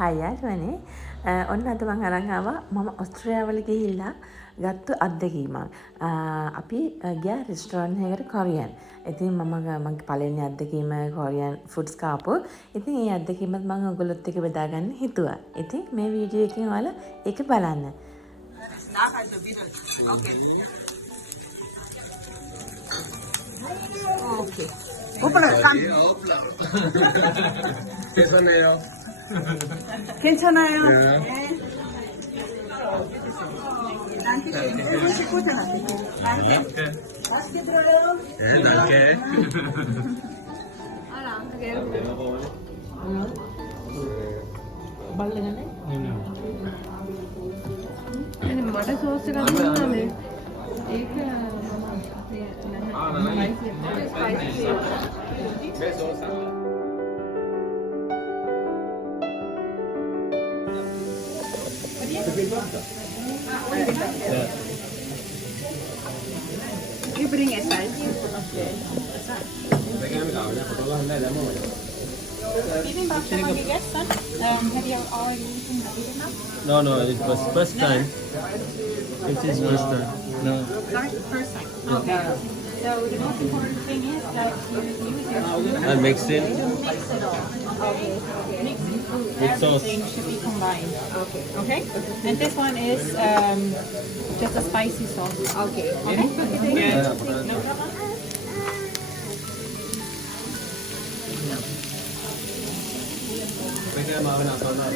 හයියාටවනේ ඔන්න අද මං අරන් ආවා මම ඔස්ට්‍රේලියාවල ගිහිල්ලා ගත්තු අත්දැකීමක්. අපි ගියා රෙස්ටොරන්ට් එකකට කොරියන්. ඉතින් මගේ පළවෙනි අත්දැකීම කොරියන් ෆුඩ්ස් කාපු. ඉතින් මේ අත්දැකීමත් මම ඔයගොල්ලොත් එක්ක බෙදා ගන්න හිතුවා. ඉතින් මේ වීඩියෝ එකෙන් ඔයාලා ඒක බලන්න. Okay. 괜찮아요. 괜찮아요. 네. 맛있게 들어요. 네, danke. බලන්නනේ. එනේ මට සෝස් එකක් දුන්නා මේ. ඒක You bring a salad. bibimbap schon mal gegessen? Have you already eaten the bibimbap? No, it was first time. It is first time. No. Sorry, first time. Okay. So the most important thing is that you use your spoon And mix it. to mix it all. Okay. Mixing food. With sauce. Everything should be combined. Okay. Okay. And this one is just a spicy sauce. Okay. Okay. Yeah. No problem. Pwede na mauna sa na.